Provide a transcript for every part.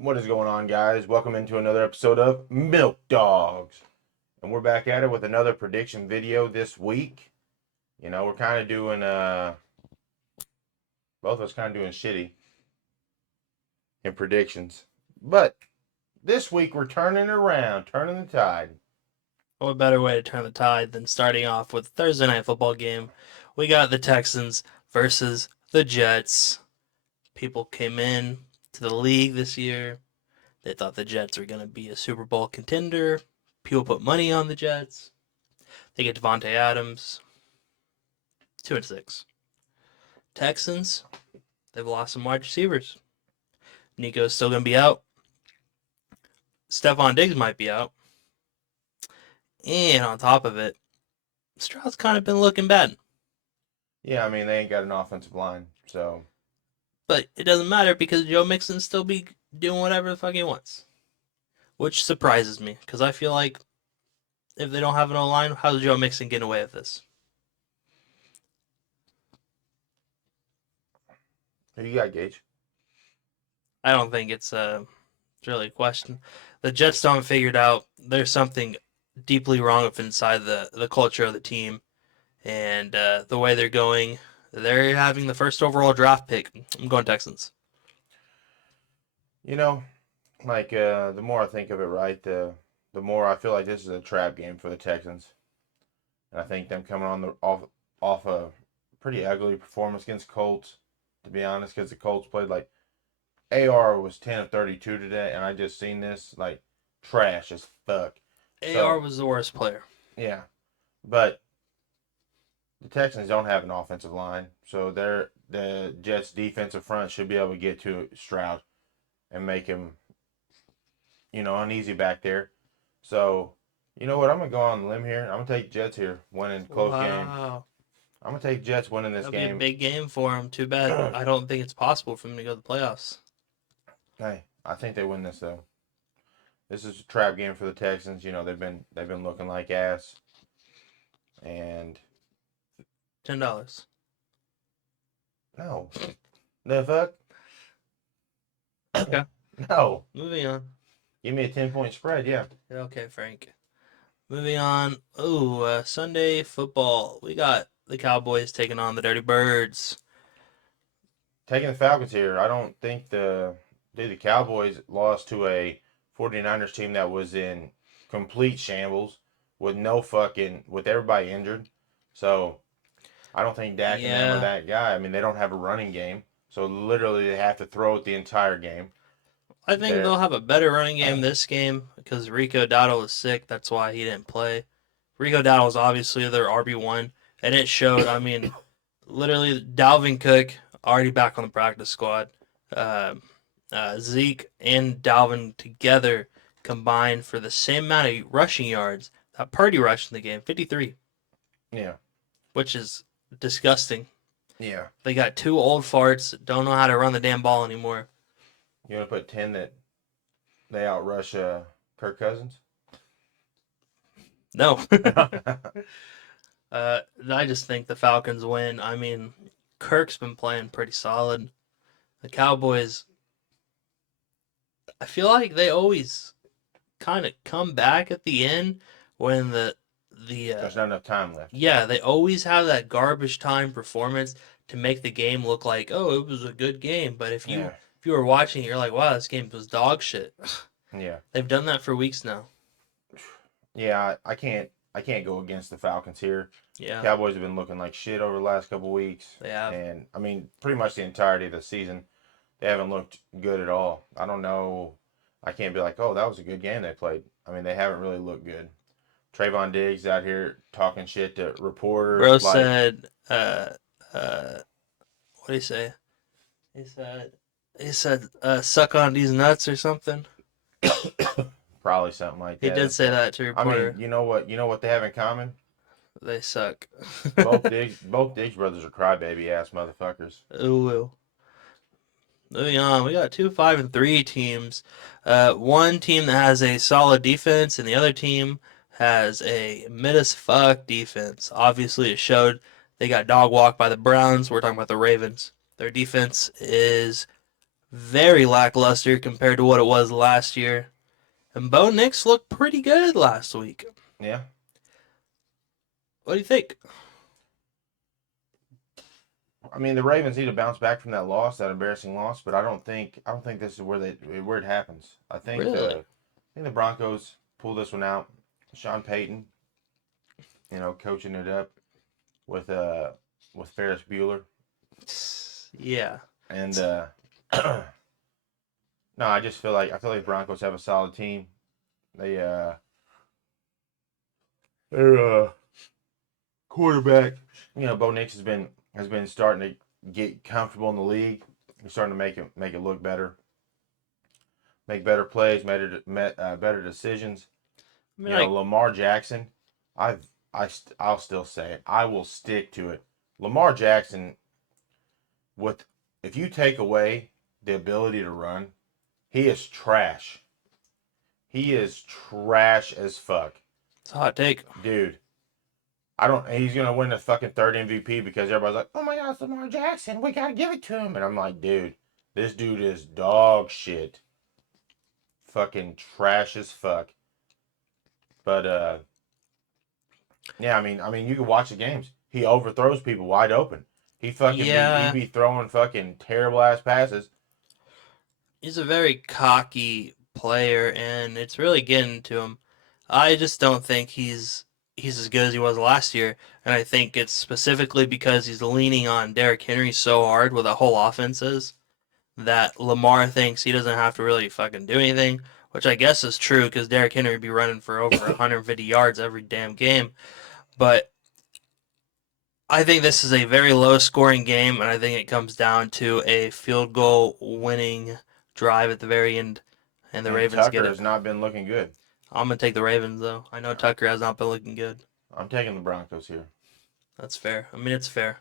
What is going on, guys? Welcome into another episode of Milk Dogs. And we're back at it with another prediction video this week. We're kind of doing, both of us kind of doing shitty in predictions. But this week we're turning it around, turning the tide. What better way to turn the tide than starting off with a Thursday night football game? We got the Texans versus the Jets. People came in to the league this year. They thought the Jets were going to be a Super Bowl contender. People put money on the Jets. They get Devontae Adams. 2-6. Texans, they've lost some wide receivers. Nico's still going to be out. Stephon Diggs might be out. And on top of it, Stroud's kind of been looking bad. Yeah, they ain't got an offensive line, so. But it doesn't matter because Joe Mixon still be doing whatever the fuck he wants. Which surprises me because I feel like if they don't have an O-line, how's Joe Mixon getting away with this? Who you got, Gage? I don't think it's really a question. The Jets don't figure it out. There's something deeply wrong with inside the culture of the team and the way they're going. They're having the first overall draft pick. I'm going Texans. You know, the more I think of it, right, the more I feel like this is a trap game for the Texans. And I think them coming on the off a pretty ugly performance against Colts, to be honest, because the Colts played like AR was 10 of 32 today, and I just seen this like trash as fuck. AR was the worst player. Yeah, but the Texans don't have an offensive line, so the Jets' defensive front should be able to get to Stroud and make him, uneasy back there. So, you know what? I'm gonna go on the limb here. I'm gonna take Jets here, winning close game. Wow. I'm gonna take Jets winning this That'll be a game. big game for him. Too bad. I don't think it's possible for him to go to the playoffs. Hey, I think they win this though. This is a trap game for the Texans. They've been looking like ass, and $10. no, the fuck, Okay. no. Moving on. Give me a 10-point spread. Yeah, Okay, Frank. Moving on. Oh, Sunday football. We got the Cowboys taking on the Dirty Birds. taking the Falcons here. I don't think the Cowboys lost to a 49ers team that was in complete shambles with everybody injured. So I don't think Dak and them are Yeah, that guy. They don't have a running game, so literally they have to throw it the entire game. I think They're they'll have a better running game this game because Rico Dowdle was sick. That's why he didn't play. Rico Dowdle is obviously their RB1, and it showed. Literally, Dalvin Cook already back on the practice squad. Uh, Zeke and Dalvin together combined for the same amount of rushing yards that Purdy rushed in the game, 53, yeah, which is disgusting. yeah. They got two old farts that don't know how to run the damn ball anymore. You want to put 10 that they outrush Kirk Cousins? No. I just think the Falcons win. Kirk's been playing pretty solid. The Cowboys, I feel like they always kind of come back at the end when There's not enough time left. yeah, they always have that garbage time performance to make the game look like, oh, it was a good game. But Yeah, if you were watching, you're like, wow, this game was dog shit. yeah, They've done that for weeks now. yeah. I can't go against the Falcons here. Yeah, Cowboys have been looking like shit over the last couple weeks, they have. and pretty much the entirety of the season, they haven't looked good at all. I don't know. I can't be like, oh, that was a good game they played. They haven't really looked good. Trayvon Diggs out here talking shit to Bro reporters. said, what did he say? He said, suck on these nuts or something. Probably something like He that. did say that to a reporter. You know what? You know what they have in common? They suck. Both Diggs brothers are crybaby ass motherfuckers. Ooh. Moving on, we got 2 5-3 teams. One team that has a solid defense, and the other team has a mid as fuck defense. Obviously, it showed. They got dog walked by the Browns. We're talking about the Ravens. Their defense is very lackluster compared to what it was last year. And Bo Nix looked pretty good last week. Yeah. What do you think? I mean, the Ravens need to bounce back from that loss, that embarrassing loss, but I don't think this is where it happens. Really? I think the Broncos pull this one out. Sean Payton, coaching it up with Ferris Bueller, Yeah. and no, I feel like the Broncos have a solid team. They their quarterback, Bo Nix has been starting to get comfortable in the league. He's starting to make it look better, make better plays, better decisions. I mean, like, Lamar Jackson, I'll still say it. I will stick to it. Lamar Jackson, with if you take away the ability to run, he is trash. He is trash as fuck, it's a hot take. dude. I don't. He's gonna win the fucking third MVP because everybody's like, "Oh my God, it's Lamar Jackson. We gotta give it to him." And I'm like, dude, this dude is dog shit. Fucking trash as fuck. But yeah, I mean, you can watch the games. He overthrows people wide open. He Yeah, be throwing fucking terrible ass passes. he's a very cocky player, and it's really getting to him. I just don't think he's as good as he was last year, and I think it's specifically because he's leaning on Derrick Henry so hard with the whole offenses that Lamar thinks he doesn't have to really fucking do anything, which I guess is true because Derrick Henry would be running for over 150 yards every damn game. But I think this is a very low scoring game, and I think it comes down to a field goal winning drive at the very end, and the And Ravens Tucker get it. has not been looking good. I'm gonna take the Ravens though. I know Tucker has not been looking good. I'm taking the Broncos here. That's fair. I mean, it's fair.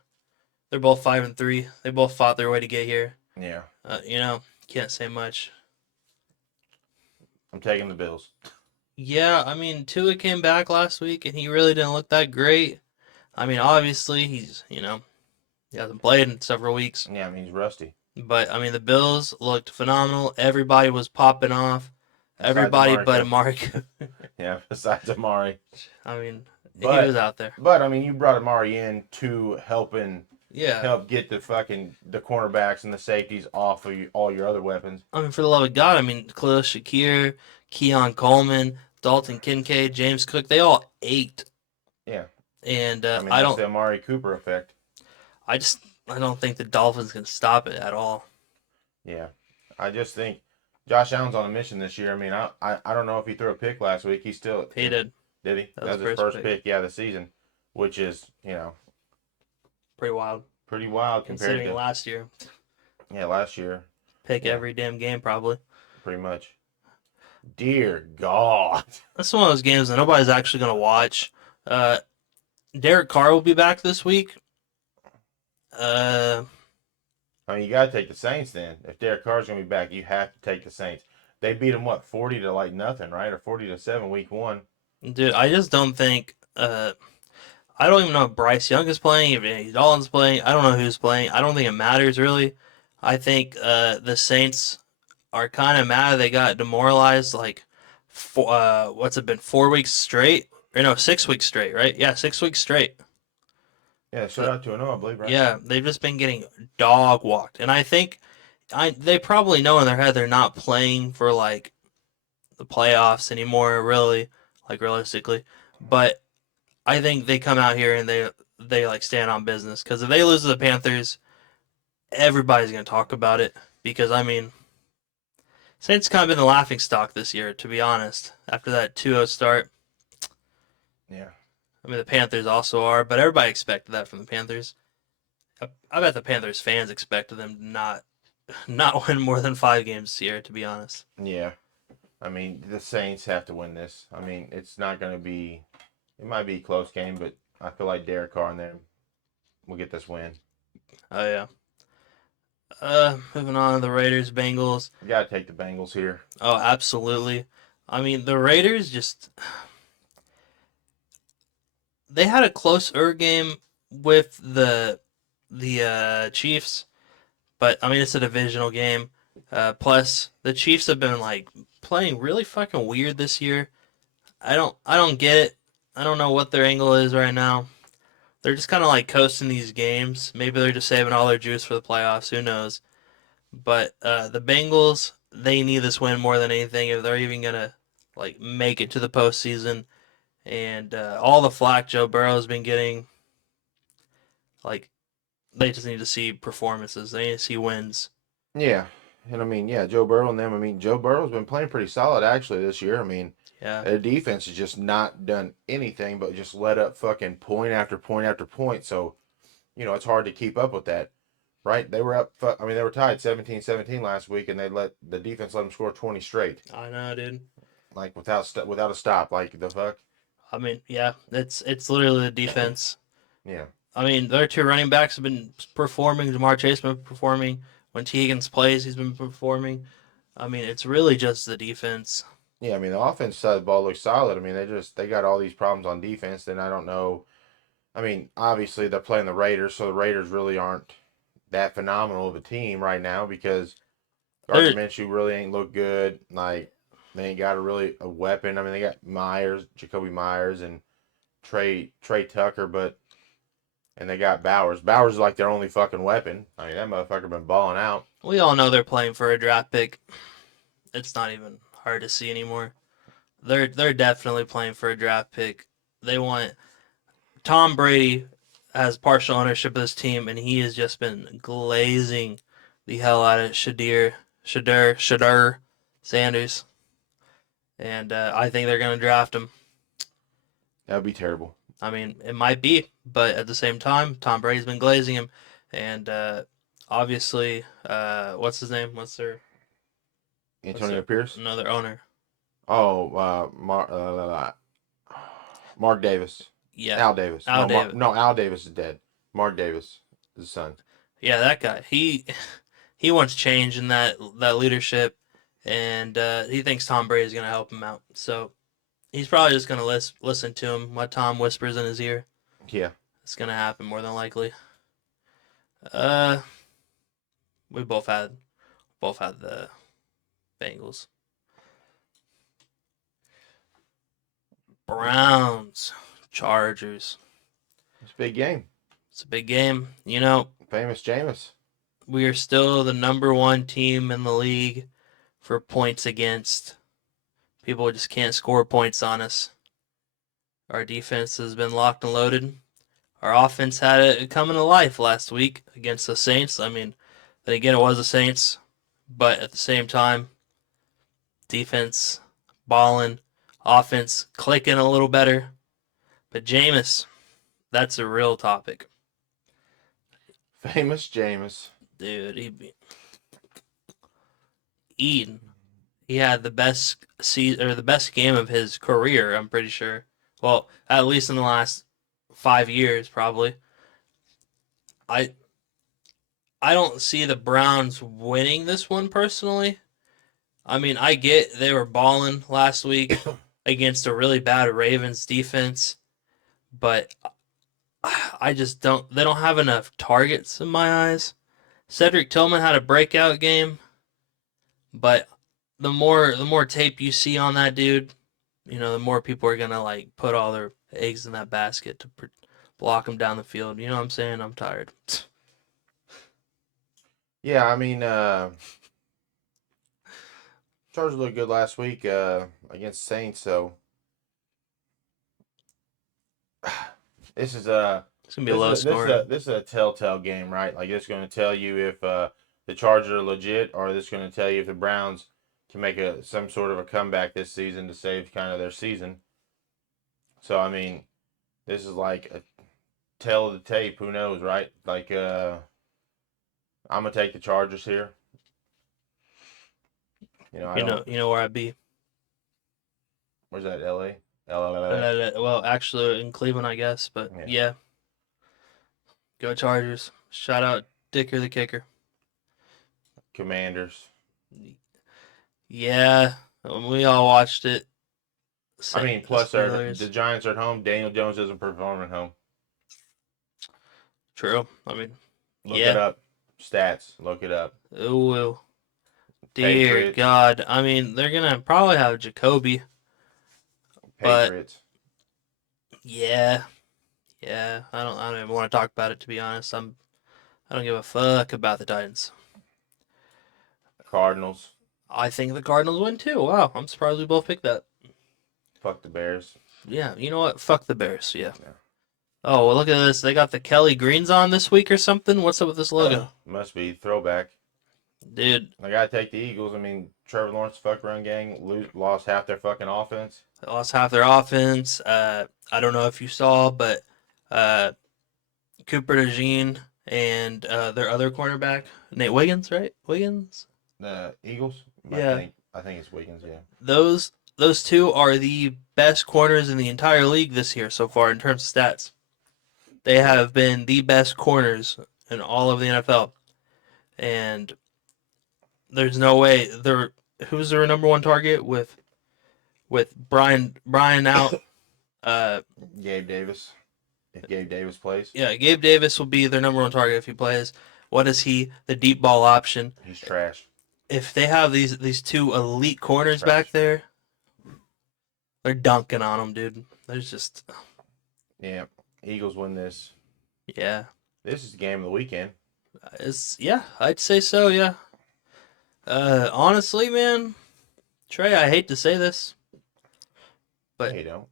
They're both 5-3. They both fought their way to get here. Yeah, Can't say much. I'm taking the Bills. Yeah, I mean, Tua came back last week and he really didn't look that great. I mean, obviously he hasn't played in several weeks, Yeah, I mean he's rusty. but I mean the Bills looked phenomenal. Everybody was popping off. Besides Everybody Amari but Cooper. Amari. Yeah, besides Amari. I mean, he was But out there. but I mean you brought Amari in to Yeah. help get the cornerbacks and the safeties off of all your other weapons. I mean, for the love of God, I mean, Khalil Shakir, Keon Coleman, Dalton Kincaid, James Cook, they all ate. Yeah, And I mean that's the Amari Cooper effect. I just, I don't think the Dolphins can stop it at all. Yeah, I just think Josh Allen's on a mission this year. I mean, I don't know if he threw a pick last week. He still He did. did he? That was That the was his first first pick. pick, yeah, of the season, which is Pretty wild. pretty wild compared Considering to last year, last year. pick Yeah, every damn game probably. pretty much. Dear God. That's one of those games that nobody's actually going to watch. Uh, Derek Carr will be back this week. Uh, I mean, you got to take the Saints then. If Derek Carr's going to be back, you have to take the Saints. They beat them, what, 40 to like nothing, right? Or 40 to 7 week one. dude, I just don't think. I don't even know if Bryce Young is playing, if Andy Dalton's playing. I don't know who's playing. I don't think it matters really. I think the Saints are kind of mad they got demoralized like what's it been 4 weeks straight or no 6 weeks straight, right? Yeah, 6 weeks straight. Yeah, shut So out to 0, I believe, right? yeah, they've just been getting dog walked, and I think they probably know in their head they're not playing for like the playoffs anymore, really, like realistically. But I think they come out here and they like stand on business because if they lose to the Panthers, everybody's gonna talk about it because I mean Saints kind of been the laughing stock this year, to be honest. After that 2-0 start, Yeah. I mean the Panthers also are, but everybody expected that from the Panthers. I bet the Panthers fans expected them to not win more than 5 games this year, to be honest. Yeah. I mean, the Saints have to win this. I mean, it's not going to be, it might be a close game, but I feel like Derek Carr and them will get this win. Oh yeah. Moving on to the Raiders, Bengals. You got to take the Bengals here. Oh, absolutely. I mean, the Raiders just they had a closer game with the Chiefs, but I mean it's a divisional game. Plus, the Chiefs have been like playing really fucking weird this year. I don't get it. I don't know what their angle is right now. They're just kind of like coasting these games. Maybe they're just saving all their juice for the playoffs. Who knows? But the Bengals, they need this win more than anything if they're even gonna like make it to the postseason. And all the flack Joe Burrow's been getting, like they just need to see performances. They need to see wins. Yeah. And I mean, yeah, Joe Burrow and them. I mean, Joe Burrow's been playing pretty solid actually this year. I mean, Yeah, their defense has just not done anything but just let up fucking point after point after point. So, it's hard to keep up with that, right? They were up, I mean, they were tied 17-17 last week, and they let the defense let them score 20 straight, I know, dude. like without a stop. Like the fuck? I mean, yeah, it's literally the defense. Yeah. I mean, their two running backs have been performing. Jamar Chase has been performing. When T. Higgins plays, he's been performing. I mean, it's really just the defense. Yeah, I mean the offense side of the ball looks solid. I mean they got all these problems on defense. Then I don't know. I mean, obviously they're playing the Raiders, so the Raiders really aren't that phenomenal of a team right now because Gardner They're Minshew really ain't look good. Like they ain't got a weapon. I mean they got Jacoby Myers, and Trey Tucker, and they got Bowers. Bowers is like their only fucking weapon. I mean that motherfucker been balling out. we all know they're playing for a draft pick. It's not even hard to see anymore. They're definitely playing for a draft pick. They want Tom Brady has partial ownership of this team, and he has just been glazing the hell out of Shadur Sanders, and I think they're gonna draft him. That would be terrible. I mean, it might be, but at the same time, Tom Brady's been glazing him, and obviously, what's his name? What's Antonio their Pierce. another owner? Oh, Mark Davis. Yeah, Al Davis. Al Davis. No, Al Davis is dead. Mark Davis, his son. Yeah, that guy. He wants change in that leadership, and he thinks Tom Brady's gonna help him out. So he's probably just gonna listen to him what Tom whispers in his ear. Yeah. It's gonna happen more than likely. Uh, we both had the Bengals. Browns, Chargers. It's a big game. It's a big game. You know, Famous Jameis. we are still the number one team in the league for points against. People just can't score points on us. Our defense has been locked and loaded. Our offense had it coming to life last week against the Saints. I mean, then again, it was the Saints, but at the same time, defense balling, offense clicking a little better. But Jameis, that's a real topic, Famous Jameis. dude. He be eating. He had the best season or the best game of his career. I'm pretty sure. Well, at least in the last 5 years, probably. I I don't see the Browns winning this one personally. I mean, I get they were balling last week against a really bad Ravens defense, but I just don't. They don't have enough targets in my eyes. Cedric Tillman had a breakout game, but the more tape you see on that dude, the more people are gonna like put all their eggs in that basket to block him down the field. You know what I'm saying? I'm tired. Yeah, I mean, Chargers looked good last week against Saints. So this is a It's gonna be a low scoring. this is a telltale game, right? Like it's going to tell you if the Chargers are legit, or this going to tell you if the Browns can make some sort of a comeback this season to save kind of their season. So I mean, this is like a tale of the tape. Who knows, right? Like I'm gonna take the Chargers here. I don't. You know where I'd be. Where's that? L.A. Well, actually, in Cleveland, I guess. But Yeah. yeah, go Chargers. Shout out Dicker the kicker. Commanders. Yeah, we all watched it. I mean, plus Steelers. the Giants are at home. Daniel Jones doesn't perform at home. True. I mean, Look yeah. it up. Stats. Look it up. Ooh, Dear Patriots. God. I mean, they're gonna probably have Jacoby, but Patriots. yeah, yeah. I don't even want to talk about it, to be honest. I don't give a fuck about the Titans. Cardinals. I think the Cardinals win too. Wow, I'm surprised we both picked that. Fuck the Bears. Yeah, you know what? Fuck the Bears. Yeah. Yeah. Oh, well, look at this. They got the Kelly Greens on this week or something. What's up with this logo? Must be throwback. Dude, I gotta take the Eagles. I mean, Trevor Lawrence fuck run gang lost half their fucking offense. they lost half their offense. I don't know if you saw, but uh, Cooper DeJean and their other cornerback, Nate Wiggins, right? Wiggins? The Eagles. Yeah. I think it's Wiggins. Yeah. Those two are the best corners in the entire league this year so far in terms of stats. They have been the best corners in all of the NFL. And there's no way they're who's their number one target with Brian out. Uh, Gabe Davis. If Gabe Davis plays, yeah, Gabe Davis will be their number one target if he plays. What is he? The deep ball option. he's trash. If they have these two elite corners Trash. back there, they're dunking on them, dude. There's just Yeah. Eagles win this. yeah. This is the game of the weekend. Yeah, I'd say so, yeah. Honestly, man, Trey, I hate to say this. But- No, you don't.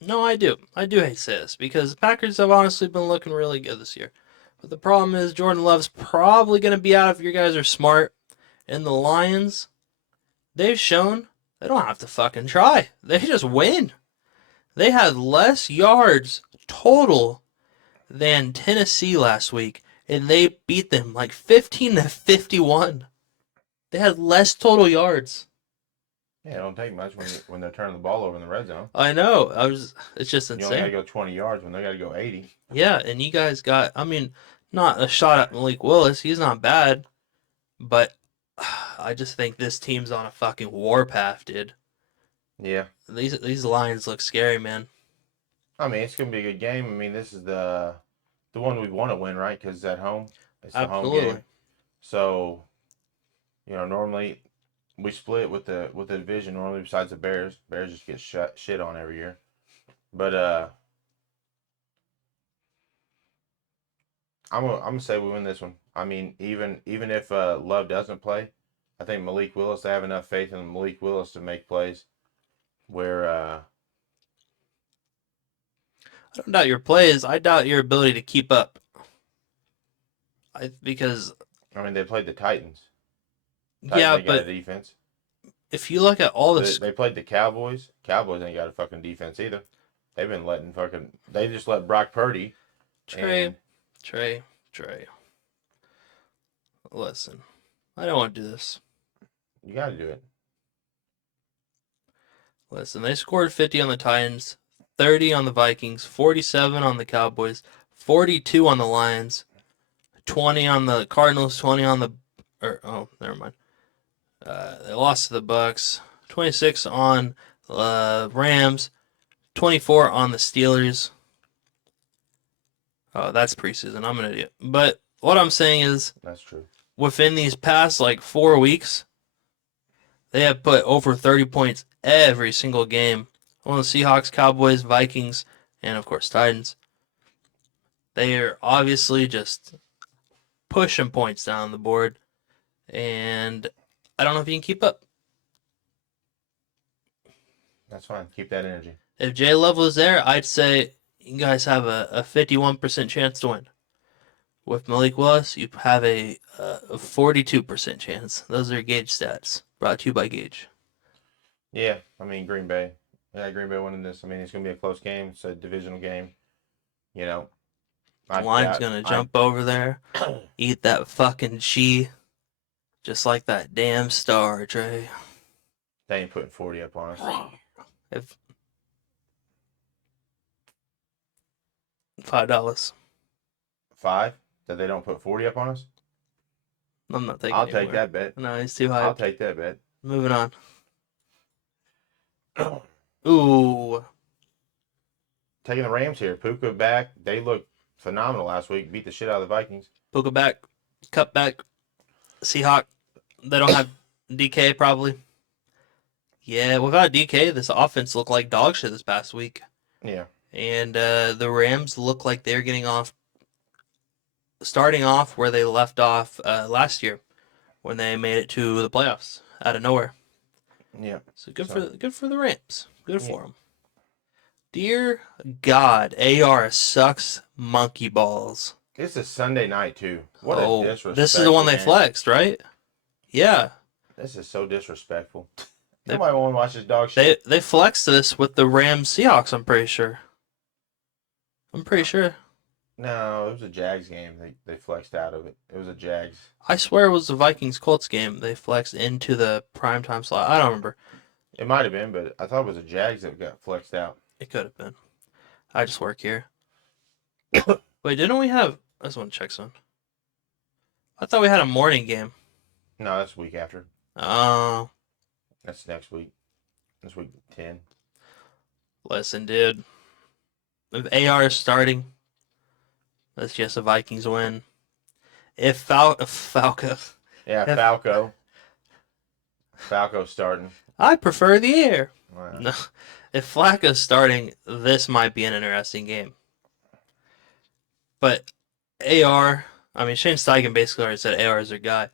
No, I do. I do hate to say this because the Packers have honestly been looking really good this year. But the problem is Jordan Love's probably going to be out if you guys are smart. And the Lions, they've shown they don't have to fucking try. They just win. They had less yards total than Tennessee last week, and they beat them like 15-51. They had less total yards. Yeah, it don't take much when they're turning the ball over in the red zone. I know. It's just You only got to insane. go 20 yards when they got to go 80. Yeah, and you guys got, I mean, not a shot at Malik Willis. He's not bad, but I just think this team's on a fucking warpath, dude. Yeah. These Lions look scary, man. I mean, it's gonna be a good game. I mean, this is the one we want to win, right? Because it's at home. It's the home Absolutely. game. So, normally we split with the division. Normally, besides the Bears, Bears just get shit on every year. But I'm gonna say we win this one. I mean, even if Love doesn't play, I think Malik Willis. I have enough faith in Malik Willis to make plays where I don't doubt your plays. I doubt your ability to keep up. Because I mean they played the Titans. yeah, They got but a defense. if you look at all the They played the Cowboys. Cowboys ain't got a fucking defense either. They've been letting fucking. They just let Brock Purdy. Trey, And Trey. Listen, I don't want to do this. you got to do it. Listen, they scored 50 on the Titans, 30 on the Vikings, 47 on the Cowboys, 42 on the Lions, 20 on the Cardinals, 20 on the never mind. They lost to the Bucks, 26 on Rams, 24 on the Steelers. Oh, that's preseason. I'm an idiot. But what I'm saying is, That's true. within these past like 4 weeks, they have put over 30 points every single game. On the Seahawks, Cowboys, Vikings, and of course Titans. They are obviously just pushing points down the board, and I don't know if you can keep up. That's fine. Keep that energy. If J Love was there, I'd say you guys have a 51% chance to win. With Malik Willis, you have a 42% chance. Those are Gauge stats, brought to you by Gauge. Yeah, I mean Green Bay. Yeah, Green Bay winning this. I mean it's gonna be a close game. It's a divisional game. The line's gonna jump over there, eat that fucking chi, just like that damn star, Trey. They ain't putting 40 up on us. If $5, 5? That they don't put 40 up on us? I'm not taking. I'll take that bet. No, he's too high. I'll take that bet. Moving on. Ooh, Taking the Rams here. Puka back. They looked phenomenal last week. Beat the shit out of the Vikings. Puka back, cut back, Seahawk. They don't have DK probably. Yeah, without DK, this offense looked like dog shit this past week. Yeah. And the Rams look like they're starting off where they left off last year when they made it to the playoffs out of nowhere. Yeah. So good for the Rams. Good Yeah. for them. Dear God, AR sucks monkey balls. It's a Sunday night too. What a Oh, disrespectful this is the one they game. flexed, right? Yeah. This is so disrespectful. They, Nobody want to watch this dog shit. they flexed this with the Rams Seahawks, I'm pretty sure. I'm pretty sure. No, it was a Jags game. They flexed out of it. It was a Jags. I swear it was the Vikings Colts game. They flexed into the primetime slot. I don't remember. It might have been, but I thought it was a Jags that got flexed out. It could have been. I just work here. Wait, didn't we have... I just want to check some. I thought we had a morning game. No, that's week after. Oh. That's next week. That's week 10. Listen, dude. If AR is starting, that's just a Vikings win. If Falco... Yeah, If- Falco. Falco's starting. I prefer the air. Wow. No. If Flacco's starting, this might be an interesting game. But AR... I mean, Shane Steichen basically already said AR is their guy.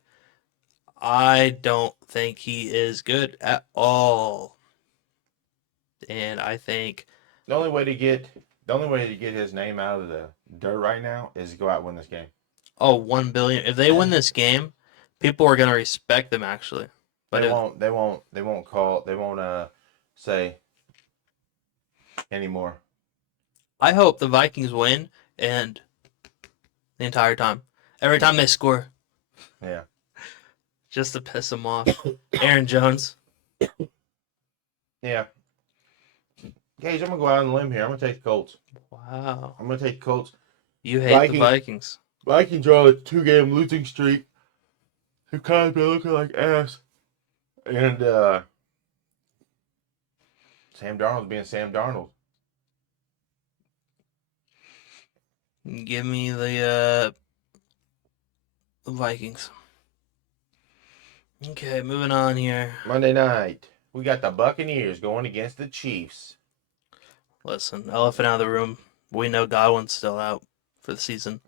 I don't think he is good at all. And I think The only way to get his name out of the dirt right now is to go out and win this game. 1 billion. If they win this game, people are gonna respect them actually. But They won't say anymore. I hope the Vikings win and the entire time. Every time they score. Yeah. Just to piss them off. Aaron Jones. Yeah. Gage, I'm gonna go out on a limb here. I'm gonna take the Colts. Wow. I'm gonna take the Colts. You hate the Vikings. Vikings are on a 2-game losing streak. Who kind of been looking like ass. And Sam Darnold's being Sam Darnold. Give me the Vikings. Okay, moving on here. Monday night, we got the Buccaneers going against the Chiefs. Listen, elephant out of the room. We know Godwin's still out for the season.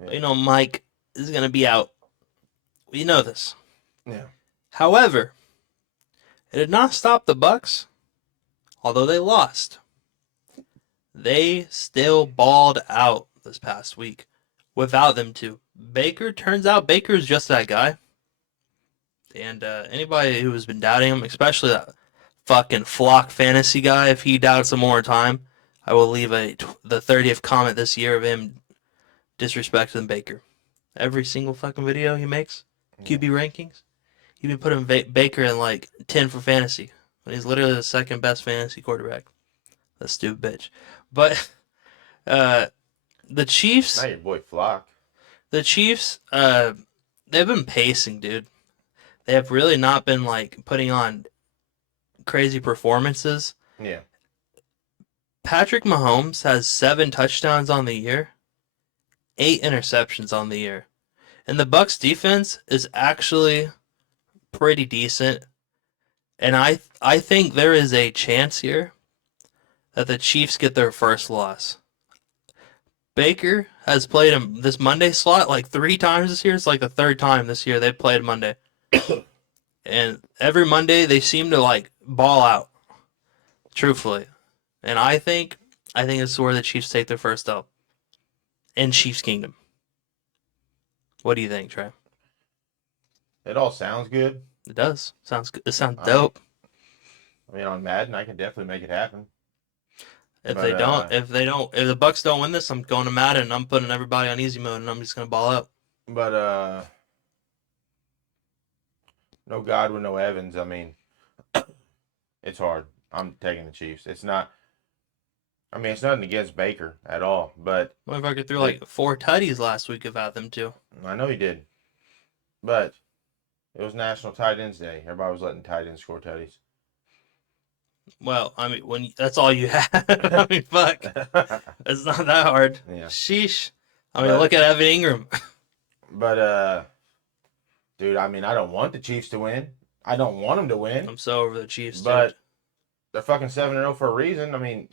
Yeah. We know Mike is going to be out. We know this. Yeah. However, it did not stop the Bucs, although they lost. They still balled out this past week without them two. Turns out Baker's just that guy. And anybody who has been doubting him, especially that fucking Flock fantasy guy, if he doubts him more time, I will leave the 30th comment this year of him disrespecting Baker. Every single fucking video he makes, QB rankings, he'd been putting Baker in like 10 for fantasy when he's literally the second best fantasy quarterback. That stupid bitch. But the Chiefs, Not your boy Flock. they've been pacing, dude. They have really not been like putting on crazy performances. Yeah. Patrick Mahomes has 7 touchdowns on the year, 8 interceptions on the year. And the Bucs defense is actually pretty decent. And I think there is a chance here that the Chiefs get their first loss. Baker has played him this Monday slot like 3 times this year. It's like the 3rd time this year they've played Monday. And every Monday they seem to like ball out. Truthfully. And I think it's where the Chiefs take their first up. In Chiefs Kingdom. What do you think, Trey? It all sounds good. It does. Sounds good. It sounds dope. I mean, on Madden, I can definitely make it happen. If But, if the Bucks don't win this, I'm going to Madden and I'm putting everybody on easy mode and I'm just gonna ball out. But no Godwin, no Evans. I mean, it's hard. I'm taking the Chiefs. It's not. I mean, it's nothing against Baker at all, but Motherfucker threw like 4 tutties last week without them too. I know he did. But it was National Tight Ends Day. Everybody was letting tight ends score tutties. Well, I mean, when that's all you have, I mean, fuck, it's not that hard. Yeah. Sheesh. I mean, look at Evan Ingram. But Dude, I mean, I don't want the Chiefs to win. I don't want them to win. I'm so over the Chiefs, dude. But they're fucking 7-0 for a reason. I mean,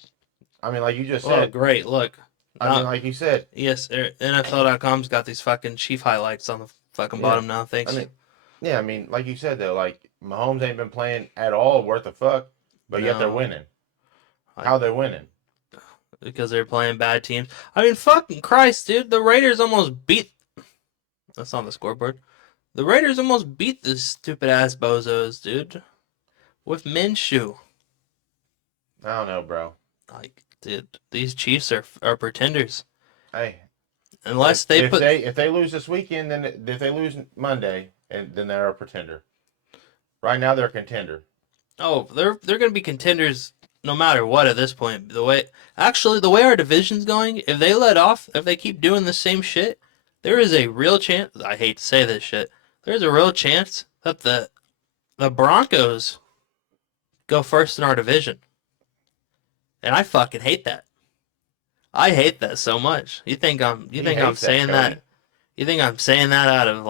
like you just Oh, said. great! Look, I mean, like you said. yes, NFL.com's got these fucking Chief highlights on the fucking Yeah. bottom now. Thanks. I mean, like you said though, like Mahomes ain't been playing at all worth a fuck, but yet they're No. winning. How they're winning? Because they're playing bad teams. I mean, fucking Christ, dude. The Raiders almost beat. That's on the scoreboard. The Raiders almost beat the stupid ass bozos, dude. With Minshew. I don't know, bro. Like, dude, these Chiefs are pretenders. Hey, Unless if they lose this weekend, then if they lose Monday, and then they're a pretender. Right now, they're a contender. Oh, they're gonna be contenders no matter what at this point. The way our division's going, if they keep doing the same shit, there is a real chance. I hate to say this shit. There's a real chance that the Broncos go first in our division, and I fucking hate that. I hate that so much. You think I'm saying that? You think I'm saying that out of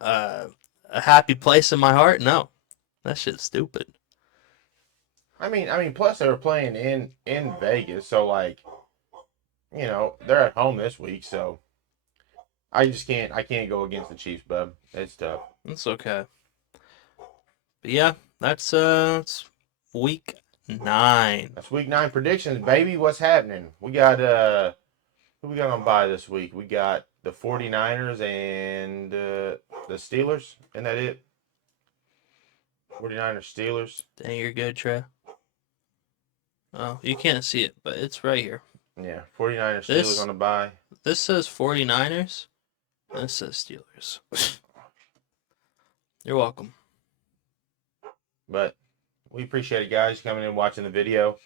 a happy place in my heart? No, that shit's stupid. I mean, plus they were playing in Vegas, so like, they're at home this week, so I can't go against the Chiefs, bub. It's tough. It's okay. But yeah, that's week 9. That's week 9 predictions, baby. What's happening? We got who we got on bye this week? We got the 49ers and the Steelers. Isn't that it? 49ers Steelers. Dang, you're good, Trey. Oh, you can't see it, but it's right here. Yeah, 49ers Steelers on the bye. This says 49ers. This says Steelers. You're welcome. But we appreciate it, guys, coming in watching the video.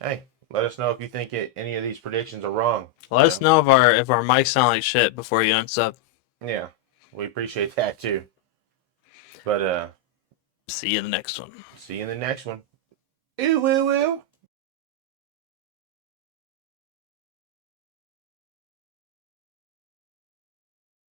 Hey, let us know if you think any of these predictions are wrong. Let us know if our mics sound like shit before you unsub. Yeah, we appreciate that too. But see you in the next one. See you in the next one. Ooh, woo, woo.